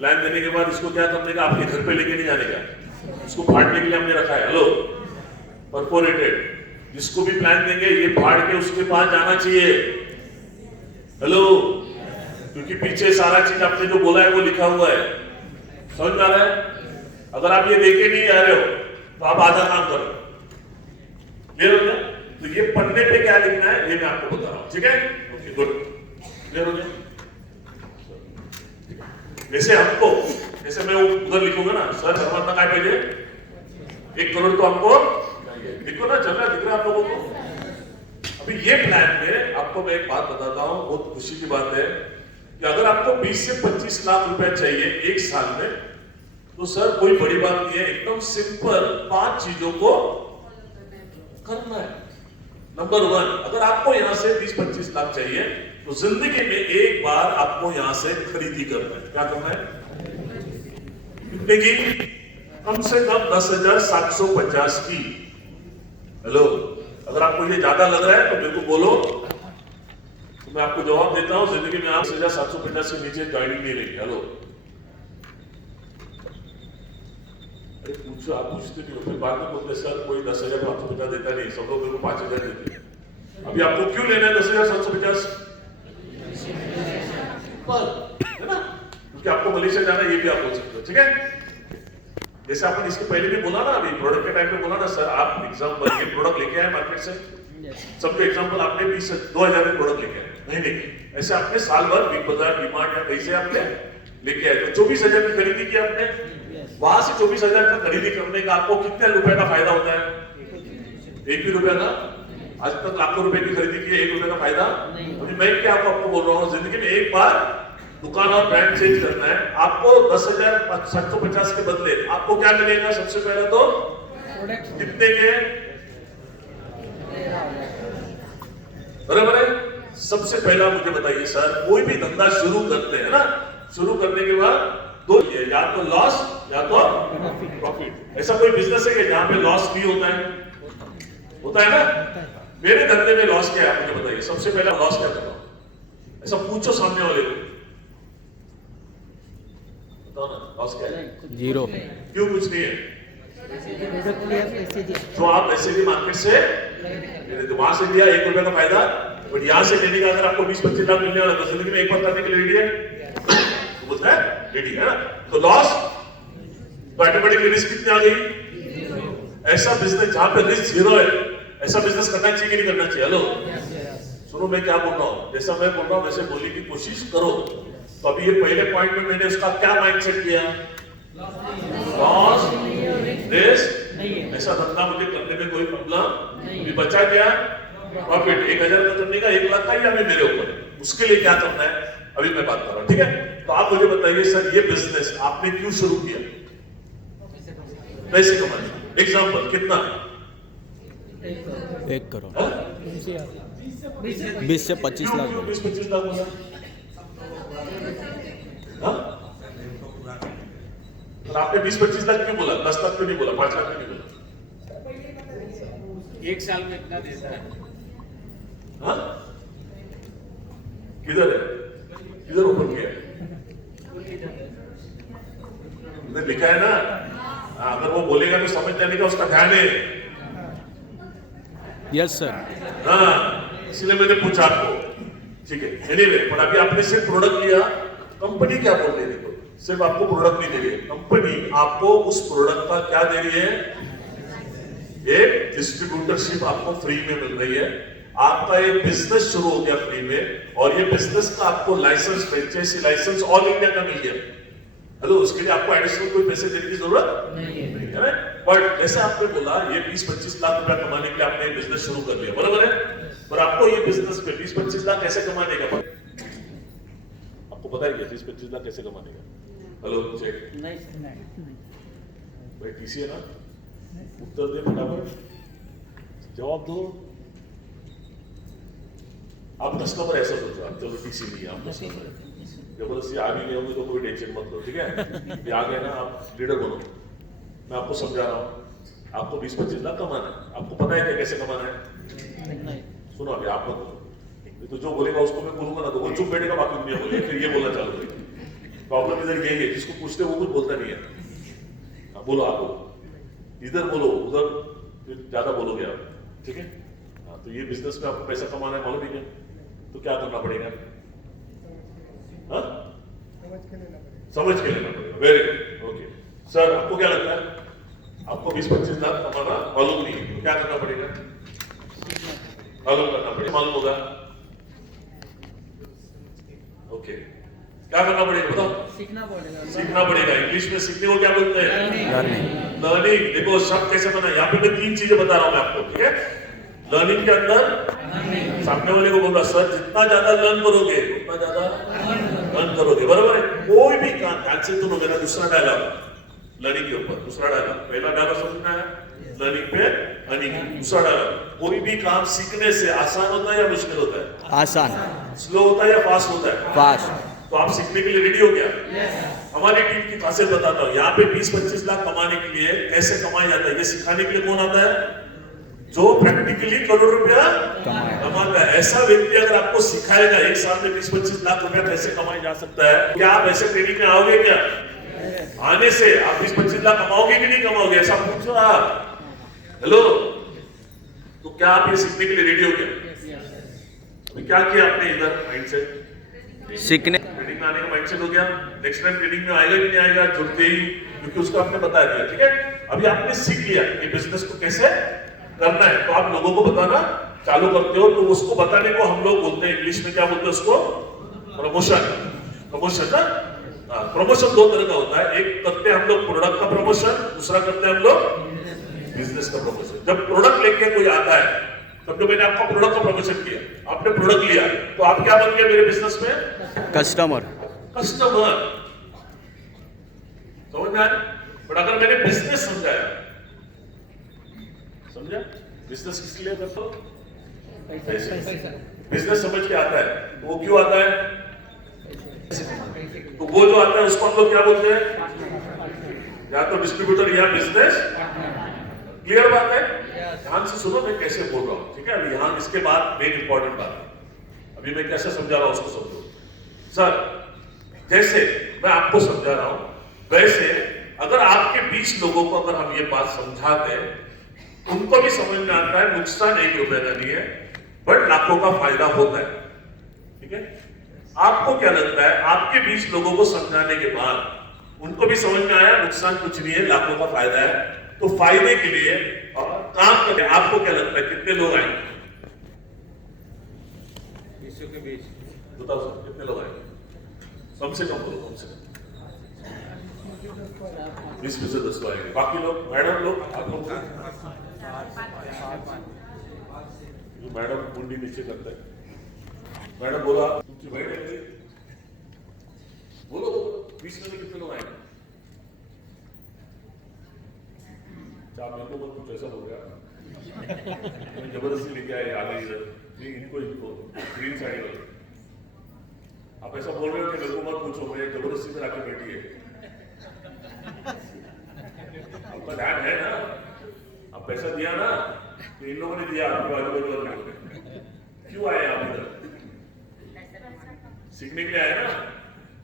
Plan देने के बाद इसको क्या करने का, आपके घर पे लेके नहीं जाने का, इसको फाड़ने के लिए हमने रखा है। हेलो, परफोरेटेड, जिसको भी प्लान देंगे ये फाड़ के उसके पास जाना चाहिए। हेलो, क्योंकि पीछे सारा चीज आपने जो बोला है वो लिखा हुआ है, समझ में आ रहा है? अगर आप ये देखे नहीं आ रहे हो तो आप आधा काम करो। क्लियर हो गया? तो ये पन्ने पे क्या लिखना है ये मैं आपको बता रहा हूं, ठीक है? ओके, गुड, क्लियर हो गया? जैसे हमको, जैसे मैं उधर लिखूंगा ना, सर धर्मात्मा काय पाहिजे, 1 करोड़ तो हमको लिखो ना, चल रहा है, दिख रहा है आप लोगों को? अभी ये प्लान में आपको मैं एक बात बताता हूं, बहुत खुशी की बात है कि अगर आपको 20 से 25 लाख रुपए चाहिए एक साल में, तो सर कोई बड़ी बात नहीं है, एकदम सिंपल 5 चीजों को करना है। नंबर 1, अगर आपको यहां से 20-25 लाख चाहिए तो जिंदगी में एक बार आपको यहां से खरीदी करना है। क्या करना है? कितने की? कम से कम 10,750 की। हेलो, अगर आपको ये ज्यादा लग रहा है तो मेरे को बोलो, तो मैं आपको जवाब देता हूं, जिंदगी में आप 10,750 के नीचे ज्वाइनिंग नहीं लेंगे। हेलो, अरे पूछो, आप पूछते नहीं हो, फिर बाद में बोलते सर कोई 10,550 देता नहीं, सब लोग मेरे को 5,000 देते हैं। अभी आपको क्यों लेना है 10,750? है ना? क्योंकि आपको मलेशिया जाना है, ये भी आप बोल सकते हो, ठीक है? जैसे आपने इसके पहले भी बोला ना, अभी प्रोडक्ट के टाइम पे बोला ना, सर आप एग्जाम्पल ये प्रोडक्ट लेके आए मार्केट से, सबके एग्जाम्पल आपने 20,000 में प्रोडक्ट लेके आए, नहीं, ऐसे आपने साल भर बिग बाजार, डीमार्ट या कहीं से आपने लेके आए, तो 24,000 की खरीदी की आपने, वहां से 24,000 का खरीदी करने का आपको कितने रुपए का फायदा होता है? 1 भी रुपया का। आज तक लाखों रुपए की खरीदी की है, 1 रुपए का फायदा नहीं। मैं क्या आपको बोल रहा हूँ, जिंदगी में एक बार दुकान और ब्रांड चेंज करना है आपको। 10,750 के बदले आपको क्या मिलेगा? सबसे पहले तो कितने के, बराबर है? सबसे पहला मुझे बताइए सर, कोई भी धंधा शुरू करते हैं ना, शुरू करने के बाद दो, या तो लॉस या तो प्रॉफिट। ऐसा कोई बिजनेस है कि जहां पे लॉस भी होता है? होता है ना? मेरे धंधे में लॉस क्या है मुझे बताइए, सबसे पहला लॉस क्या कर रहा हूं? ऐसा पूछो सामने वाले को, बताओ ना, लॉस क्या है? 0। क्यों कुछ नहीं है? तो आप ऐसे भी मार्केट से वहां से लिया 1 रुपए का फायदा, बट यहां से लेने का अगर आपको 20-25 लाख मिलने वाला, तो जिंदगी में एक बार करने के लिए रेडी है? तो है रेडी है ना? तो लॉस, तो ऑटोमेटिकली रिस्क कितनी आ गई? ऐसा बिजनेस जहां पे रिस्क 0 है, ऐसा बिजनेस करना चाहिए कि नहीं करना चाहिए? हेलो, सुनो मैं क्या बोल रहा हूं, जैसा मैं बोल रहा हूं वैसे बोलने की कोशिश करो। तो अभी ये पहले पॉइंट में मैंने उसका क्या माइंडसेट किया? लॉस, रिस्क, ऐसा धंधा मुझे करने में कोई प्रॉब्लम नहीं। बचा क्या? प्रॉफिट। 1,000 का करने का 1 लाख का ही अभी मेरे ऊपर, उसके लिए क्या करना है अभी मैं बात कर रहा हूं, ठीक है? तो आप मुझे बताइए सर, ये बिजनेस आपने क्यों शुरू किया? पैसे कमाने। एग्जाम्पल कितना? 1 करोड़ 20 से 25 लाख। 20-25 लाख बोला? और आपने 20-25 लाख क्यों बोला? 10 लाख क्यों नहीं बोला? 5 लाख क्यों नहीं बोला? 1 साल में इतना देता है। हाँ? किधर है? किधर ऊपर किया है? इधर लिखा है ना? अगर वो बोलेगा तो समझ जाने का उसका ध्यान है। Yes sir. हाँ, इसलिए मैंने पूछा आपको, ठीक है? एनीवे, पर अभी आपने सिर्फ प्रोडक्ट लिया, कंपनी क्या बोल रही है? देखो, सिर्फ आपको प्रोडक्ट नहीं दे रही है कंपनी, आपको उस प्रोडक्ट का क्या दे रही है? एक डिस्ट्रीब्यूटरशिप आपको फ्री में मिल रही है। आपका एक बिजनेस शुरू हो गया फ्री में, और ये बिजनेस का आपको licence, franchisee licence all India का मिल गया। हेलो, उसके लिए आपको एडिशनल कोई पैसे देने की जरूरत नहीं है ना? बट जैसे आपने बोला, ये 20-25 लाख रुपया कमाने के लिए आपने एक बिजनेस शुरू कर लिया, बराबर है? पर आपको ये बिजनेस में 20-25 लाख कैसे कमाने का, आपको पता है क्या 20-25 लाख कैसे कमाने का? हेलो चेक नहीं। भाई, टीसी है ना? उत्तर दे फटाफट, जवाब दो। आप कस्टमर ऐसा सोचो, आप चलो टीसी नहीं है, आप कस्टमर है, जबरदस्ती आ भी नहीं होंगे तो कोई टेंशन मत लो, ठीक है? अभी आ गए ना, आप लीडर बनो। मैं आपको समझा रहा हूँ, आपको 20-25 लाख कमाना है, आपको पता है क्या कैसे कमाना है? सुनो, अभी आप मत बोलो, तो जो बोलेगा उसको मैं बोलूंगा ना, तो वो चुप बैठेगा, बाकी दुनिया बोलेगी, फिर ये बोलना चालू करेगा। प्रॉब्लम इधर यही है, जिसको पूछते वो कुछ बोलता नहीं है। हाँ, बोलो आप बोलो, इधर बोलो, उधर फिर ज्यादा बोलोगे आप, ठीक है। हाँ, तो ये बिजनेस में आपको पैसा कमाना है, मालूम है क्या? तो क्या करना पड़ेगा? हाँ, समझ के लेना पड़ेगा। Very good, okay sir. आपको क्या लगता है, आपको 20-25 लाख कमाना मालूम नहीं है, तो क्या करना पड़ेगा? मालूम करना पड़ेगा, मालूम होगा। ओके, क्या करना पड़ेगा बताओ? सीखना पड़ेगा। इंग्लिश में सीखने को क्या बोलते हैं? लर्निंग। देखो शब्द कैसे बना, यहाँ पे मैं 3 चीजें बता रहा हूँ मैं आपको, ठीक है। लर्निंग के अंदर सामने वाले को बोल रहा, सर जितना ज्यादा लर्न करोगे उतना ज्यादा लर्न करोगे, बराबर है। कोई भी काम, ध्यान से सुनो मेरा दूसरा डायलॉग लर्निंग के ऊपर, दूसरा डायलॉग। पहला डायलॉग समझना है लर्निंग पे अर्निंग, दूसरा डायलॉग। कोई भी काम सीखने से आसान होता है या मुश्किल होता है? आसान। स्लो होता है या फास्ट होता है? फास्ट। तो आप सीखने के लिए रेडी हो क्या? हमारी टीम की खासियत बताता हूँ, यहाँ पे 20-25 लाख कमाने के लिए कैसे कमाया जाता है, ये सिखाने के लिए कौन आता है? जो प्रैक्टिकली करोड़ रुपया कमाता है। ऐसा व्यक्ति अगर आपको सिखाएगा 1 साल में 20-25 लाख रुपया कैसे कमाया जा सकता है, क्या आप ऐसे ट्रेनिंग में आओगे क्या? आने से आप 20-25 लाख कमाओगे कि नहीं कमाओगे, ऐसा पूछो आप। हेलो, तो क्या आप ये सीखने के लिए रेडी हो क्या? अभी क्या किया आपने इधर माइंडसेट? सीखने ट्रेनिंग में आने का माइंडसेट हो गया। नेक्स्ट टाइम ट्रेनिंग में आएगा कि नहीं आएगा, जुड़ते ही, क्योंकि उसको आपने बता दिया, ठीक है। अभी आपने सीख लिया कि बिजनेस को कैसे करना है, तो आप लोगों को बताना चालू करते हो। तो उसको बताने को हम लोग बोलते हैं, इंग्लिश में क्या बोलते हैं उसको? प्रमोशन। प्रमोशन ना, प्रमोशन 2 तरह का होता है। एक करते हैं हम लोग प्रोडक्ट का प्रमोशन, दूसरा करते हैं हम लोग बिजनेस का प्रमोशन। जब प्रोडक्ट लेके कोई आता है, तब तो मैंने आपका प्रोडक्ट का प्रमोशन किया, आपने प्रोडक्ट लिया, तो आप क्या बन गए मेरे बिजनेस में? कस्टमर। कस्टमर। समझ में आया? बट अगर मैंने बिजनेस समझाया, समझा? बिजनेस किस लिए करते हो? बिजनेस समझ के आता है, तो वो क्यों आता है? तो वो जो आता है उसको हम लोग क्या बोलते हैं? या तो डिस्ट्रीब्यूटर या बिजनेस। क्लियर बात है? ध्यान से सुनो मैं कैसे बोल रहा हूं, ठीक है। अभी यहां इसके बाद मेन इंपॉर्टेंट बात है, अभी मैं कैसे समझा रहा हूं उसको समझो। सर जैसे मैं आपको समझा रहा हूं, वैसे अगर आपके 20 लोगों को अगर हम ये बात समझाते हैं, उनको भी समझ में आता है नुकसान 1 रुपए का नहीं है, बट लाखों का फायदा होता है, ठीक है। आपको क्या लगता है, आपके 20 लोगों को समझाने के बाद उनको भी समझ में आया नुकसान कुछ नहीं है, लाखों का फायदा है, तो फायदे के लिए और काम करने आपको क्या लगता है कितने लोग आएंगे? 20 के 20 बताओ सर, कितने लोग आएंगे? कम से कम बोलो, कम से कम 20 में से 10 आएंगे। बाकी लोग, मैडम लोग, आप लोग, मैडम मुंडी नीचे करते हैं। मैडम बोला तुमची बहन है, बोलो 20 में से कितने लोग आएंगे? आप मेरे को मत कुछ ऐसा हो गया जबरदस्ती लेके आए आ गए इधर, इनको ग्रीन साड़ी वाले आप ऐसा बोल रहे हो कि मेरे को मत पूछो, मैं जबरदस्ती से आके बैठी है। आपका ध्यान है ना, आप पैसा दिया ना, तो इन लोगों ने दिया, आपके बाजू बाजू वाले लोगों ने। क्यों आए आप इधर? सीखने के लिए आए ना,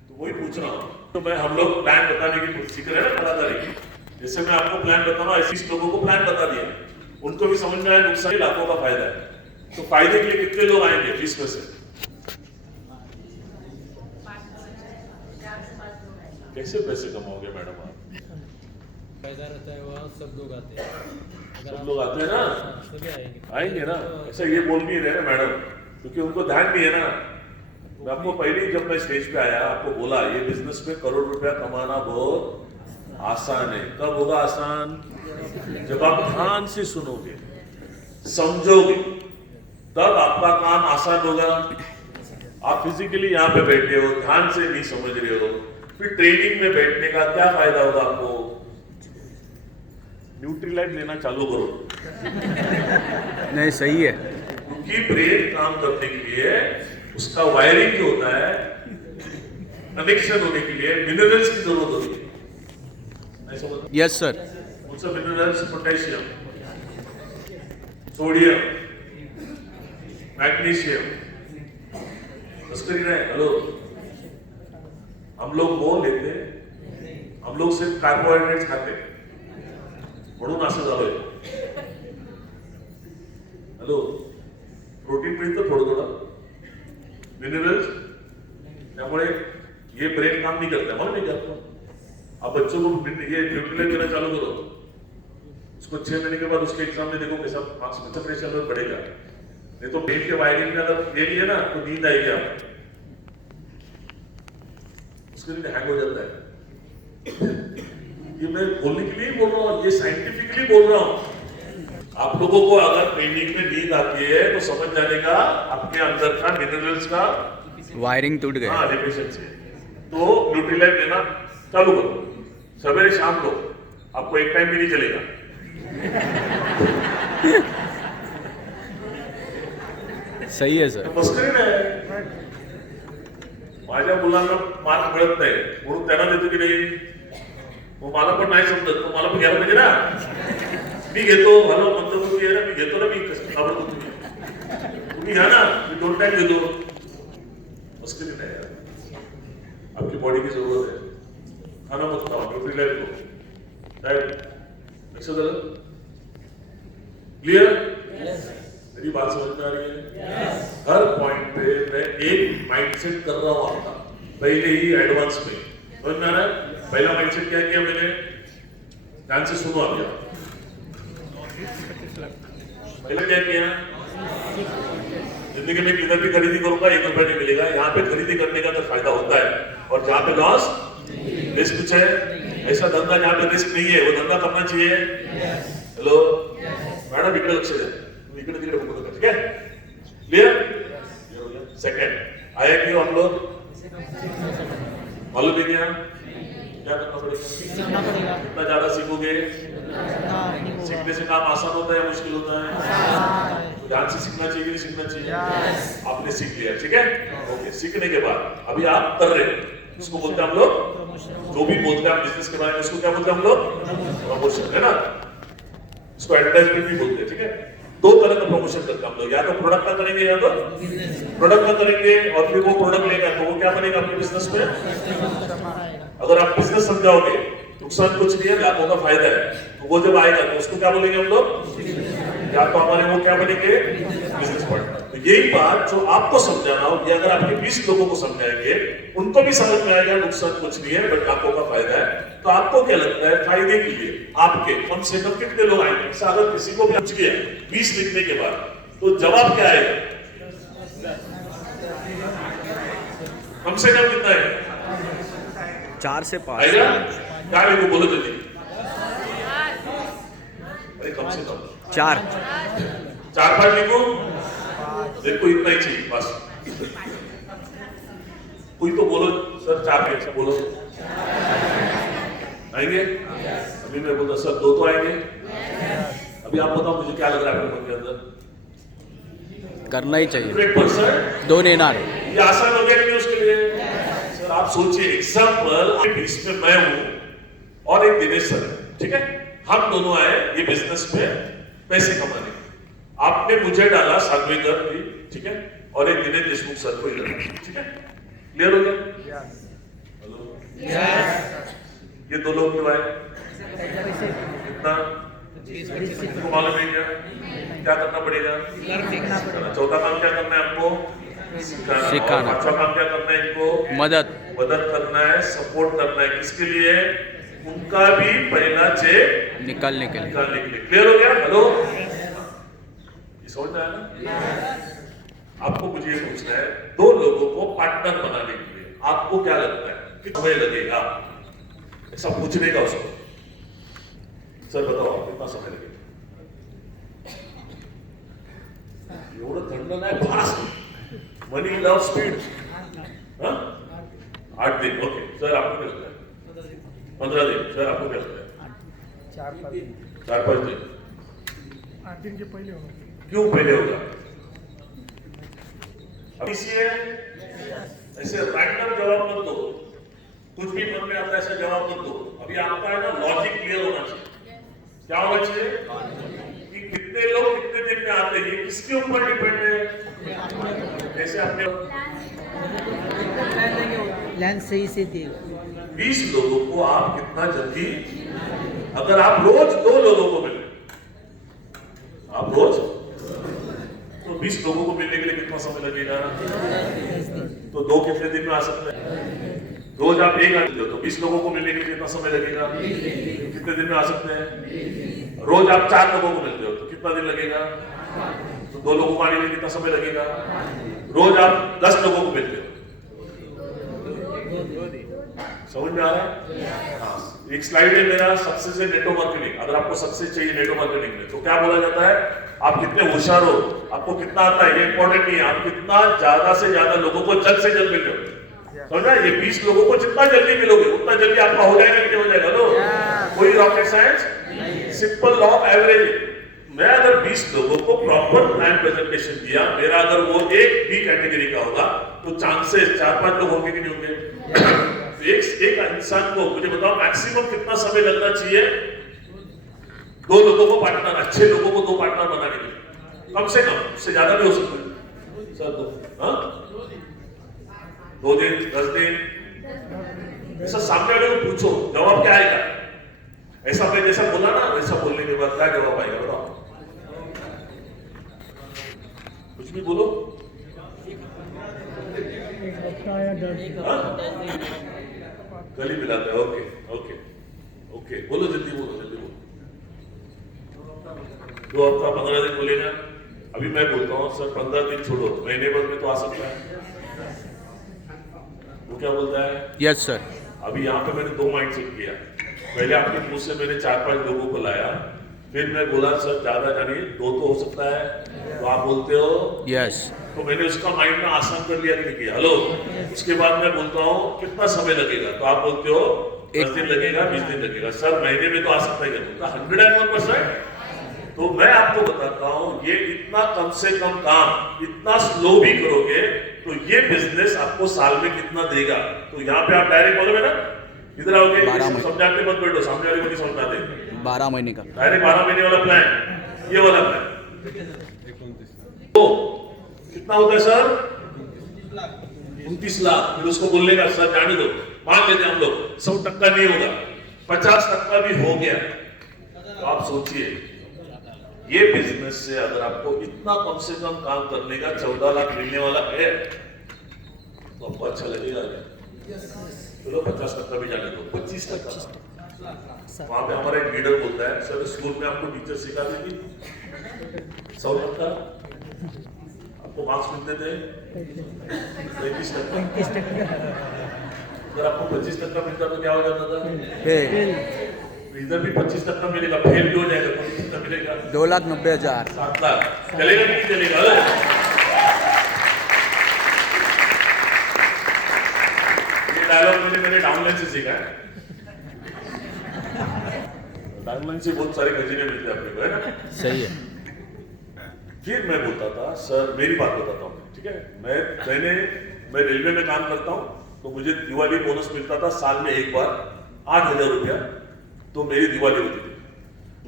तो वही पूछ रहा हूँ। तो मैं हम लोग प्लान बताने की सीख रहे हैं ना, बता रही जैसे मैं आपको प्लान बता रहा हूँ, ऐसे लोगों को प्लान बता दिया, उनको भी समझ में आया नुकसान लाखों का फायदा है। तो फायदे के लिए कितने लोग आएंगे 20 में से? कैसे पैसे कमाओगे मैडम आप? फायदा रहता है वहाँ सब लोग आते हैं, सब लोग आते हैं ना, सभी आएंगे ना। ऐसा ये बोल नहीं रहे ना मैडम, क्योंकि उनको ध्यान नहीं है ना। मैं आपको पहले जब मैं स्टेज पे आया आपको बोला ये बिजनेस में करोड़ रुपया कमाना बहुत आसान है। कब होगा आसान? जब आप ध्यान से सुनोगे, समझोगे, तब आपका काम आसान होगा। आप फिजिकली यहाँ पे बैठे हो, ध्यान से नहीं समझ रहे हो, फिर ट्रेनिंग में बैठने का क्या फायदा होगा आपको? न्यूट्रीलाइट लेना चालू करो। नहीं सही है, क्योंकि ब्रेन काम करने के लिए उसका वायरिंग जो होता है, कनेक्शन होने के लिए मिनरल्स की जरूरत होती है। Yes sir. कौन सा minerals? Potassium, sodium, magnesium. Hello, हम लोग वो लेते, हम लोग सिर्फ कार्बोहायड्रेट्स खाते, म्हणून असं झालंय. हॅलो, प्रोटीन मिळतं थोडं थोडं, मिनरल्स, त्यामुळे ये ब्रेन काम नहीं करता है, मालूम नहीं क्या? आप बच्चों को ये न्यूट्रिलाइट देना चालू करो, उसको 6 महीने के बाद उसके एग्जाम में देखो कैसा मार्क्स कंसंट्रेशन लेवल बढ़ेगा. नहीं तो ब्रेन के वायरिंग में अगर दे दिए ना तो नींद आएगी आपको, उसके लिए हैंग हो जाता है. ये मैं बोलने के लिए बोल रहा हूँ, ये साइंटिफिकली बोल रहा हूँ. आप लोगों को अगर ट्रेनिंग में नींद आती है तो समझ जाने का आपके अंदर का मिनरल्स का वायरिंग टूट गया. हाँ डिफिशियंसी है, तो न्यूट्रीलाइट देना चालू करो, सवेरे शाम को. आपको एक टाइम भी नहीं चलेगा. सही आहे सर. मस्करी नाही. माझ्या मुलांना मार्क मिळत नाही म्हणून त्यांना देतो की नाही, मग मला पण नाही समजत, तर मला पण घ्यायला पाहिजे ना. मी घेतो, हॅलो म्हणतो तुम्ही ना, मी घेतो ना, मी कसं आवडतो तुम्ही घ्या ना, मी 2 टाइम देतो. मस्करी नाही यार. आपकी बॉडी की जरूरत है, खाना मत खाओ, न्यूट्रीलाइट लो. लक्ष्य झालं? क्लियर? मेरी बात समझ में आ रही है? हर पॉइंट पे मैं एक माइंडसेट कर रहा हूं आपका, पहले ही एडवांस में. समझ में आ रहा है? पहला माइंडसेट क्या किया मैंने, ध्यान से सुनो आप यार. पहला क्या किया, जिंदगी में किधर भी खरीदी करूंगा 1 रुपया नहीं मिलेगा. यहाँ पे खरीदी करने का तो फायदा होता है, और जहाँ पे लॉस रिस्क कुछ है, ऐसा धंधा जहाँ पे रिस्क नहीं है वो धंधा करना चाहिए. हेलो मैडम, इकडे लक्ष द्या, इकडे तिकडे बघू नका, ठीक है? क्लियर? सेकंड आया कि हम लोग मालूम है क्या करना पड़ेगा? कितना ज्यादा सीखोगे, सीखने से काम आसान होता है या मुश्किल होता है? तो ध्यान से सीखना चाहिए कि नहीं सीखना चाहिए? आपने सीख लिया, ठीक है? ओके. सीखने के बाद अभी आप कर रहे हैं, उसको बोलते हैं हम लोग, जो भी बोलते हैं बिजनेस के बारे में, उसको क्या बोलते हैं हम लोग? प्रमोशन, है ना? इसको एडवर्टाइजमेंट भी बोलते हैं, ठीक है? 2 तरह का प्रमोशन करते हैं हम लोग, या तो प्रोडक्ट का करेंगे या तो प्रोडक्ट का करेंगे, और फिर वो प्रोडक्ट लेगा तो वो क्या बनेगा आपके बिजनेस में. अगर आप बिजनेस समझाओगे, नुकसान कुछ नहीं है, लाखों का फायदा है, तो वो जब आएगा तो उसको क्या बोलेंगे हम लोग, या तो हमारे वो क्या बनेंगे, बिजनेस पार्टनर. तो यही बात जो आपको समझाना हो, ये अगर आपके 20 लोगों को समझाएंगे, उनको भी समझ में आएगा नुकसान कुछ नहीं है बट लाखों का फायदा है. तो आपको क्या लगता है, फायदे के लिए आपके कम से कम कितने लोग आएंगे? अगर किसी को भी पूछ गया 20 लिखने के बाद, तो जवाब क्या आएगा? कम से कम कितना है? 4 से 5 आएगा? क्या लिखो, बोलो जल्दी. अरे कम से कम 4. 4-5 लिखो. देखो इतना ही चाहिए बस. कोई तो बोलो सर 4 ऐसा बोलो. आएंगे? अभी मैं बोलता सर 2 तो आएंगे. अभी आप बताओ मुझे क्या लग रहा है आपके मन के अंदर? करना ही चाहिए. 100% 2 येणार. ये आसान हो गया नहीं उसके लिए? सर आप सोचिए, एग्जाम्पल बीच में मैं हूं और एक दिनेश सर है, ठीक है? हम दोनों आए ये बिजनेस में पैसे कमाने. आपने मुझे डाला सागवेकर जी, ठीक है, और एक दिनेश देशमुख सर को डाला, ठीक है? क्लियर हो गया? हेलो, ये 2 लोग क्यों आए? कितना आपको मालूम है क्या? क्या करना पड़ेगा? चौथा काम क्या करना है आपको? सिखाना. 5वां काम क्या करना है इनको? मदद. मदद करना है, सपोर्ट करना है. किसके लिए? उनका भी पहला चेक निकालने के लिए. निकालने के लिए. क्लियर हो गया? हेलो, ये समझ में आया ना? आपको मुझे ये पूछना है, 2 लोगों को पार्टनर बनाने के लिए आपको क्या लगता है कितना समय लगेगा? ऐसा पूछने का उसको. सर बताओ आप कितना समय लगेगा? एवढं थंड नाही, फास्ट. Money love speed. 8 दिन. ओके सर, आपको क्या लगता है? 15 दिन. सर आपको क्या लगता है? 4-5 दिन. 8 दिन के पहले होगा. क्यों पहले होगा? अब इसलिए ऐसे रैंडम जवाब मत दो, कुछ भी मन में आता है ऐसा जवाब मत दो. अभी आपका है ना लॉजिक क्लियर होना चाहिए. क्या होना चाहिए? कि कितने लोग कितने दिन में आते हैं, किसके ऊपर डिपेंड है? जैसे आपने प्लान सही से दिए 20 लोगों को आप कितना जल्दी, अगर आप रोज 2 लोगों को मिले, आप रोज तो 20 लोगों को मिलने के लिए कितना समय लगेगा? तो 2 कितने दिन में आ सकते हैं? रोज आप 1 आदमी हो तो 20 लोगों को मिलने के लिए कितना समय लगेगा? कितने दिन में आ सकते हैं? रोज आप 4 लोगों को मिलते हो तो कितना दिन लगेगा? तो 2 लोगों को आने में कितना समय लगेगा? रोज आप 10 लोगों को मिलते हो, समझ में आ रहा है? हाँ, एक स्लाइड है मेरा सक्सेस है नेटवर्क मार्केटिंग। अगर आपको सक्सेस चाहिए नेटवर्क मार्केटिंग में तो क्या बोला जाता है? आप कितने होशियार हो, आपको कितना आता है, ये इंपॉर्टेंट नहीं है, आप कितना ज्यादा से ज्यादा लोगों को जल्द से जल्द मिल रहे हो। समझा? ये 20 लोगों को जितना जल्दी मिलोगे उतना जल्दी आपका हो जाएगा कि नहीं हो जाएगा? लो, कोई rocket science, simple law of average. मैं अगर 20 लोगों को प्रॉपर प्लान प्रेजेंटेशन दिया, मेरा अगर वो एक बी कैटेगरी का होगा तो चांसेस 4-5 लोग होंगे कि नहीं होंगे? एक इंसान को मुझे बताओ मैक्सिमम कितना समय लगना चाहिए 2 लोगों को पार्टनर, अच्छे लोगों को 2 पार्टनर बनाने के लिए? कम से कम, उससे ज्यादा भी हो सकता है सर। 2 दिन, 10 दिन, ऐसा सामने वाले को पूछो, जवाब क्या आएगा? ऐसा मैं जैसा बोला ना वैसा बोलने के बाद क्या जवाब आएगा बताओ? कुछ भी बोलो। गली मिलाते हैं, ओके ओके ओके, बोलो जल्दी बोलो, जल्दी बोलो। 2 हफ्ता 15 दिन बोलेगा। अभी मैं बोलता हूँ सर 15 दिन छोड़ो, महीने भर में तो आ सकता है। वो क्या बोलता है? Yes sir. अभी यहाँ पे मैंने 2 माइंड सेट किया। पहले आपके मुंह से मैंने 4-5 लोगों को लाया, फिर मैं बोला सर ज्यादा जानिए 2 तो हो सकता है, तो आप बोलते हो यस। तो मैंने उसका माइंड में आसान कर लिया कि किया हेलो। उसके बाद मैं बोलता हूँ कितना समय लगेगा, तो आप बोलते हो 10 दिन लगेगा, 20 दिन लगेगा। सर महीने में तो आ सकता है क्या? 101%। तो मैं आपको बताता हूँ ये इतना कम से कम काम इतना स्लो भी करोगे तो ये बिजनेस आपको साल में कितना देगा? तो यहाँ पे आप डायरेक्ट बोलोगे ना, इधर आओगे समझाते मत बैठो, सामने वाले को नहीं समझाते। 12 महीने का डायरेक्ट 12 महीने वाला प्लान, ये वाला प्लान तो कितना होता है सर? 29 लाख। फिर उसको बोलने का सर जाने दो, मान लेते हम लोग 100% नहीं होगा, 50% भी हो गया, तो आप सोचिए ये बिजनेस से अगर आपको इतना कम से कम काम करने का 14 लाख मिलने वाला है तो आपको अच्छा लगेगा क्या? चलो 50% भी जाने दो, 25%। वहां पे हमारा एक लीडर बोलता है सर स्कूल में आपको टीचर सिखाती थी 100%, आपको मार्क्स मिलते थे 35%। अगर आपको 25% मिलता तो क्या हो जाता था? इधर भी 25% मिलेगा, फेल भी हो जाएगा, तो कितना मिलेगा? 2,90,000। 7 लाख चलेगा कि नहीं चलेगा? ये डायलॉग मैंने डाउनलाइन से सीखा है। डाउनलाइन से बहुत सारे खजीने मिलते हैं अपने को, है ना? सही है। फिर मैं बोलता था सर मेरी बात बताता हूँ, ठीक है? मैं रेलवे में काम करता हूँ तो मुझे दिवाली बोनस मिलता था साल में एक बार 8,000 रुपया, तो मेरी दिवाली होती थी।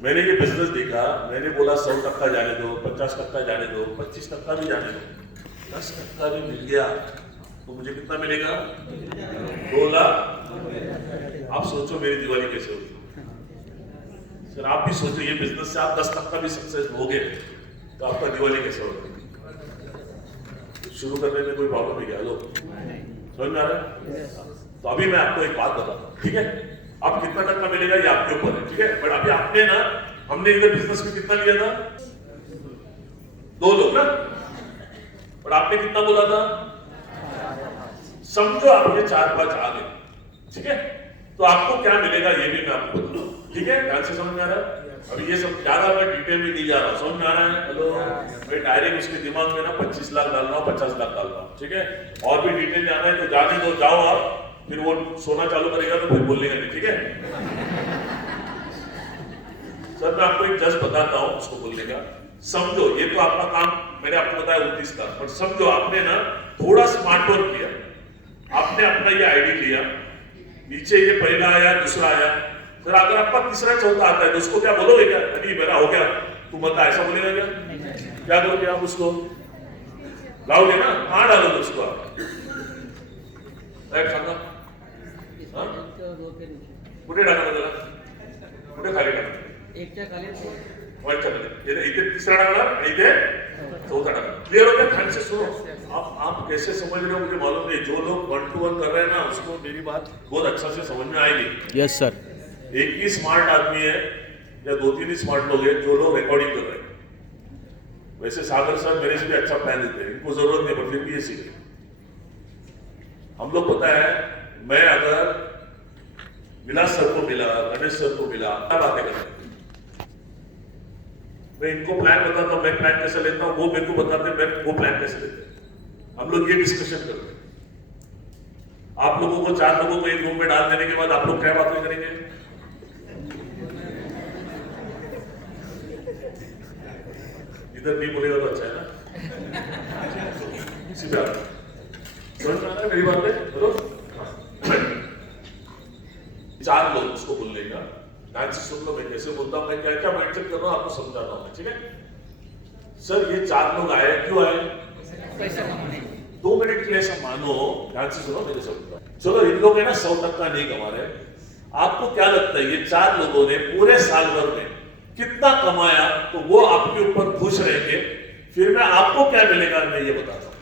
मैंने ये बिजनेस देखा, मैंने बोला 100% जाने दो, 50% जाने दो, 25% भी जाने दो, 10% भी मिल गया तो मुझे कितना मिलेगा? 2 लाख। आप सोचो मेरी दिवाली कैसे होगी? सर आप भी सोचो ये बिजनेस से आप 10% भी सक्सेस हो गए तो आपका दिवाली कैसे होगा? शुरू करने में कोई प्रॉब्लम नहीं है? लो समझ में आ रहा है? तो अभी मैं आपको एक बात बताता हूँ, ठीक है? अब कितना टक्का मिलेगा ये आपके ऊपर है, ठीक है? बट अभी आपने ना, हमने इधर बिजनेस में कितना लिया था? 2 लोग ना, बट आपने कितना बोला था? समझो आपके 4-5 आ गए, ठीक है? तो आपको क्या मिलेगा ये भी मैं आपको बताऊं, ठीक है? ध्यान से समझ में आ रहा है? अभी ये सब ज्यादा मैं डिटेल में नहीं जा रहा हूं, समझ में आ रहा है? हेलो, मैं डायरेक्ट उसके दिमाग में ना 25 लाख डाल रहा हूं, 50 लाख डाल रहा हूं, ठीक है? और भी डिटेल जाना है तो जाने दो, जाओ आप, फिर वो सोना चालू करेगा तो फिर बोलेगा नहीं, ठीक है? सर मैं आपको एक जस्ट बताता हूं उसको बोलने का। समझो ये तो आपका काम मैंने आपको बताया 29 का, बट समझो आपने ना थोड़ा स्मार्ट वर्क किया, आपने अपना ये आईडी लिया, नीचे ये पहला आया, दूसरा आया, फिर अगर आपका तीसरा चौथा आता है तो उसको क्या बोलोगे? क्या नहीं मेरा हो गया तू बता, ऐसा बोलेगा क्या? क्या करोगे आप? उसको लाओगे ना, कहां डालोगे उसको आप? साहेब सांगा हा? कुठे टाकणार त्याला कुठे खाली टाकणार एकच्या खाली वरच्या खाली इथे तिसरा टाकणार आणि इथे चौथा टाकणार क्लियर हो गया ध्यान से सुनो आप कैसे समझ रहे हो मुझे मालूम नहीं जो लोग 1 to 1 कर रहे हैं ना उसको मेरी बात बहुत अच्छा से समझ में आएगी यस सर। एक ही स्मार्ट आदमी है या 2-3 ही स्मार्ट लोग हैं जो लोग रिकॉर्डिंग कर रहे हैं वैसे सागर सर मेरे से भी अच्छा प्लान देते हैं इनको जरूरत नहीं पर फिर भी ये सीखे हम लोग पता है मैं अगर विलास सर को मिला गणेश सर को मिला क्या बातें करते मैं इनको प्लान बताता हूं मैं प्लान कैसे लेता हूं वो मेरे को बताते मैं वो प्लान कैसे लेते हैं हम लोग ये डिस्कशन करते हैं आप लोगों को 4 लोगों को एक रूम में डाल देने के बाद आप लोग क्या बातें करेंगे इधर नहीं बोलेगा तो अच्छा है ना सीधा समझ में आ रहा है मेरी बात है बरोबर 4 लोग उसको बोल लेगा ध्यान से सुन लो मैं कैसे बोलता हूं मैं क्या क्या माइंडसेट कर रहा हूं आपको समझाता हूं ठीक है सर ये 4 लोग आए क्यों आए पैसा कमाने 2 मिनट के लिए ऐसा मानो ध्यान से सुनो मेरे सब चलो इन लोग है ना 100% नहीं कमा रहे आपको क्या लगता है ये 4 लोगों ने पूरे साल भर में कितना कमाया तो वो आपके ऊपर खुश रहेंगे फिर मैं आपको क्या मिलेगा मैं ये बताता हूं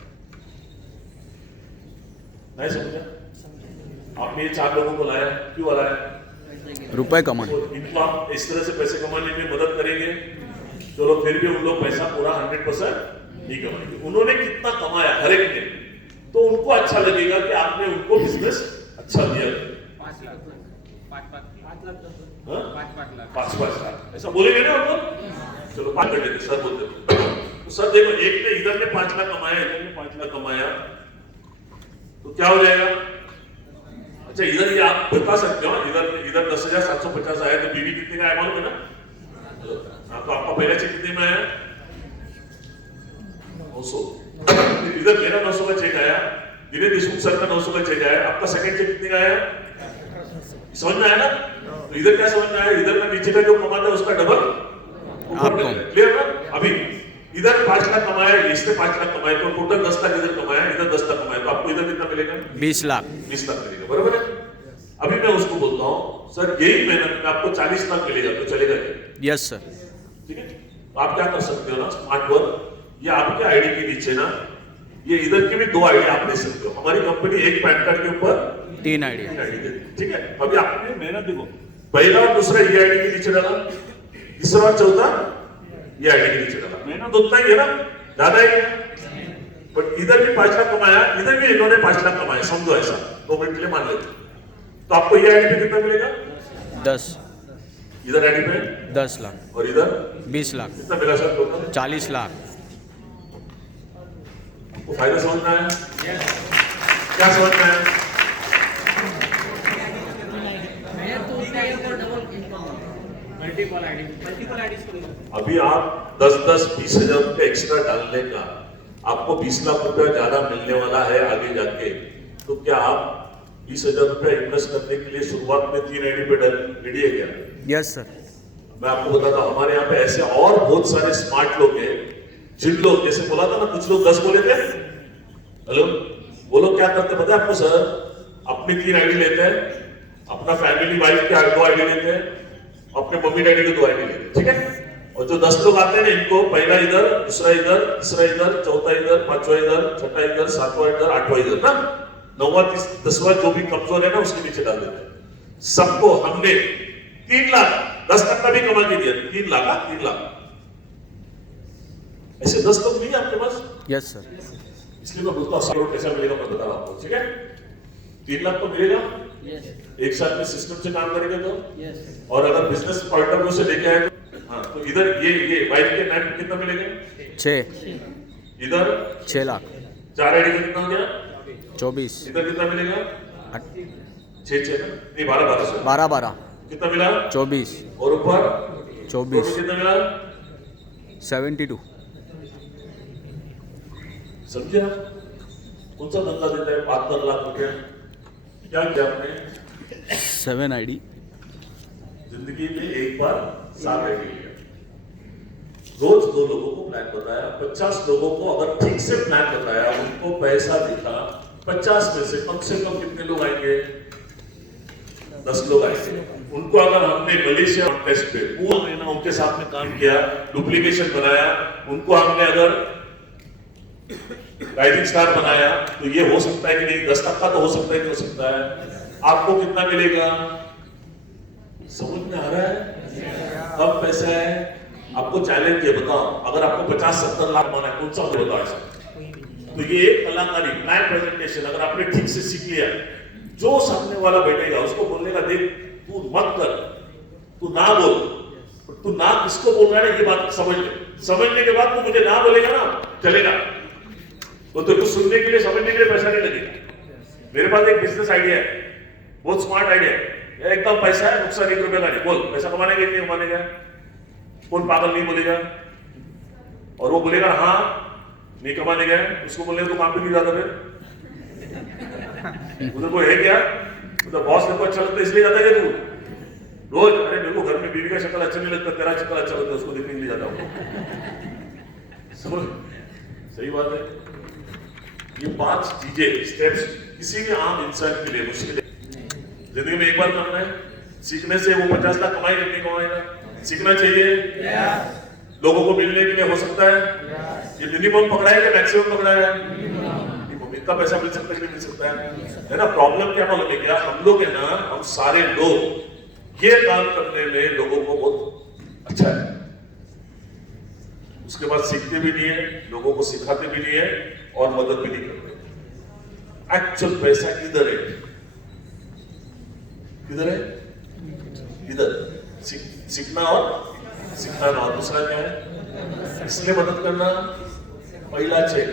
नहीं समझा आपने ये 4 लोगों को लाया क्यों लाया रुपए कमाने। तो इनको आप इस तरह से पैसे कमाने में मदद करेंगे चलो फिर भी उन लोग पैसा पूरा 100% नहीं कमाएंगे उन्होंने कितना कमाया हर एक ने तो उनको अच्छा लगेगा कि आपने उनको बिजनेस अच्छा दिया 5 लाख 5 लाख हाँ? 5 लाख ऐसा बोलेंगे ना हम लोग चलो 5 कर लेते सर बोलते तो सर देखो एक ने इधर ने 5 लाख कमाया इधर ने 5 लाख कमाया तो क्या हो जाएगा अच्छा इधर ये आप बता सकते हो इधर 10,750 आया तो बीवी कितने का आया मालूम है ना तो आपका पहला चेक कितने में आया 900 इधर मेरा 900 का चेक आया दिनेश देशमुख सर का 900 का चेक आया आपका सेकंड चेक कितने का आया समझ में आया ना तो इधर क्या समझ में आया इधर का नीचे का जो कमाता है उसका डबल क्लियर ना अभी इधर 5 लाख कमाया इसने 5 लाख कमाया तो टोटल 10 लाख इधर कमाया इधर 10 लाख कमाया तो आपको इधर कितना मिलेगा 20 लाख 20 लाख मिलेगा बराबर है अभी मैं उसको बोलता हूँ सर यही मेहनत में आपको 40 लाख मिलेगा तो चलेगा क्या यस सर। ठीक है तो आप क्या कर सकते हो ना स्मार्ट वर्क ये आपके आईडी के नीचे ना ये इधर की भी 2 आईडी आप ले सकते हो हमारी कंपनी एक पैन कार्ड के ऊपर 3 आईडी। आईडी देती है ठीक है अभी आपने मेहनत देखो पहला और दूसरा ये आईडी के नीचे डाला तीसरा और चौथा ये आईडी के नीचे डाला मेहनत उतना ही है ना ज्यादा ही है बट इधर भी 5 लाख कमाया इधर भी इन्होंने 5 लाख कमाया समझो ऐसा 2 मिनट के लिए मान लेते तो आपको ये आईडी पे कितना मिलेगा 10 इधर आईडी पे 10 लाख और इधर 20 लाख कितना मिला सर टोटल 40 लाख। आपको फायदा समझ में आया क्या समझ में आया मैं तो उसका एक और डबल इनकम मल्टीपल आईडी अभी आप 10-20 हजार रुपये एक्स्ट्रा डालने का आपको 20 लाख रुपया ज्यादा मिलने वाला है आगे जाके तो क्या आप 20,000 रुपया इन्वेस्ट करने के लिए शुरुआत में 3 आईडी पे रेडी है क्या यस सर। मैं आपको बताता हूं हमारे यहाँ पे ऐसे और बहुत सारे स्मार्ट लोग हैं जिन लोग जैसे बोला था ना कुछ लोग 10 बोले थे हेलो वो लोग क्या करते पता है आपको सर अपनी 3 आईडी लेते हैं अपना फैमिली वाइफ के 2 आईडी लेते हैं अपने मम्मी डैडी के 2 आईडी लेते हैं ठीक है और जो 10 लोग आते हैं ना इनको पहला इधर दूसरा इधर तीसरा इधर चौथा इधर पांचवा इधर छठा इधर सातवां इधर आठवां इधर ना 9वां 10वां जो भी कमजोर है ना उसके नीचे डाल देते हैं सबको हमने 3 लाख 10% भी कमा के दिया 3 लाख 3 लाख ऐसे 10 लोग नहीं है आपके पास यस सर। इसलिए मैं बोलता हूँ 100 करोड़ कैसा मिलेगा मैं बता रहा हूँ आपको ठीक है 3 लाख तो मिलेगा यस एक साल में सिस्टम से काम करेंगे तो यस और अगर बिजनेस पॉइंट ऑफ व्यू से लेके आए तो हाँ तो इधर ये वाइफ के नाम कितना मिलेगा 6 इधर 6 लाख 4 आईडी में कितना हो गया 24 इधर कितना मिलेगा 6 नहीं 12 कितना मिला 24 और ऊपर 24 कितना मिला 72 समझे आप कौन सा धंधा देता है 72 लाख रुपया क्या किया आपने 7 आईडी जिंदगी में एक बार 7 आईडी लिया रोज 2 लोगों को प्लान बताया 50 लोगों को अगर ठीक से प्लान बताया उनको पैसा दिखा 50 में से कम कितने लोग आएंगे? 10 लोग आएंगे। उनको अगर हमने मलेशिया टेस्ट पे पूरा महीना उनके साथ में काम किया, डुप्लीकेशन बनाया, उनको हमने अगर राइजिंग स्टार बनाया, तो ये हो सकता है कि नहीं? 10% तो हो सकता है कि हो सकता है। आपको कितना मिलेगा? समझ में आ रहा है? कम पैसा है, आपको चैलेंज है, बताओ अगर आपको 50-70 लाख बनाना है, कौन सा होगा बताओ ऐसा? तो ये कलाकारी, प्लान प्रेजेंटेशन अगर आपने ठीक से सीख लिया, जो सामने वाला बैठेगा उसको बोलने का, देख तू मत कर, तू ना बोल, तू ना किसको बोल रहा है ये बात समझ ले। समझने के बाद तू मुझे ना बोलेगा ना, चलेगा, तो तेरे को सुनने के लिए, समझने के लिए पैसा नहीं लगेगा। मेरे पास एक बिजनेस आइडिया है, बहुत स्मार्ट आइडिया है, एकदम पैसा है, नुकसान 1 रुपए का नहीं। बोल पैसा कमाने का नहीं कमाने का? कौन पागल नहीं बोलेगा? और वो बोलेगा हाँ नहीं कमाने गए, उसको बोलने तो काम पे नहीं जाता फिर। उधर कोई है क्या? उधर बॉस ने को अच्छा लगता है इसलिए जाता है तू रोज? अरे मेरे को घर में बीवी का शक्ल अच्छा नहीं लगता, तेरा शक्ल अच्छा लगता है, उसको देखने के लिए जाता हूँ। समझ? सही बात है। ये 5 चीजें, स्टेप्स किसी भी आम इंसान के लिए मुश्किल है। जिंदगी में एक बार करना है, सीखने से वो 50 लाख कमाएगा नहीं कमाएगा? सीखना चाहिए। लोगों को मिलने के लिए हो सकता है। ये मिनिमम पकड़ा है कि मैक्सिमम पकड़ा है? इतना पैसा मिल सकता है कि नहीं मिल सकता है ना? प्रॉब्लम क्या मालूम है क्या? हम लोग है ना, हम सारे लोग ये काम करने में लोगों को बहुत अच्छा है, उसके बाद सीखते भी नहीं है, लोगों को सिखाते भी नहीं है और मदद भी नहीं करते। एक्चुअल पैसा किधर है? किधर है? इधर। सीखना और सिखाना। और दूसरा क्या है? इसलिए मदद करना, पहला चेक